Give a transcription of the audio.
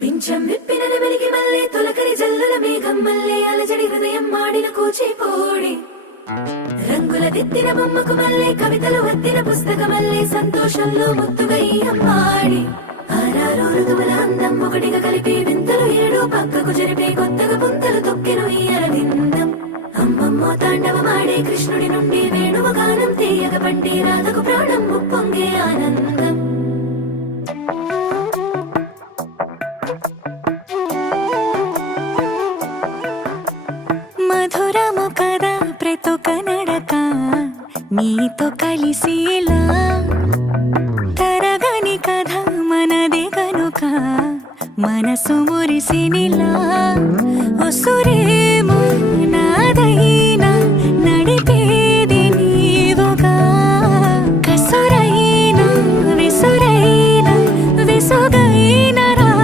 పింఛం విప్పిన నెమలికి మల్లె తొలకరి జల్లుల మేఘం మల్లె అలజడి హృదయం మాడిన కూచిపోడి రంగుల దిద్దిన బొమ్మకు మల్లె కవితలు వద్దిన పుస్తక మల్లె సంతోషంలో ముద్దుగా ఈ అమ్మాడి ఆరారు ఋతువుల అందం ఒకటిగా కలిపి వింతలు ఏడు పక్కకు జరిపే కొత్తగా పుంతలు తొక్కెను ఈ అరవిందం అమ్మమ్మో తాండవమాడే కృష్ణుడి నుండి వేణువ గానం తీయగ పండి రాధకు ప్రాణం ముప్పొంగే ఆనందం మధురము కదా ప్రతొక నడక నీతో కలిసేలా తరగని కథ మనదే కనుక మనసు మురిసినిలా ఉసురేమో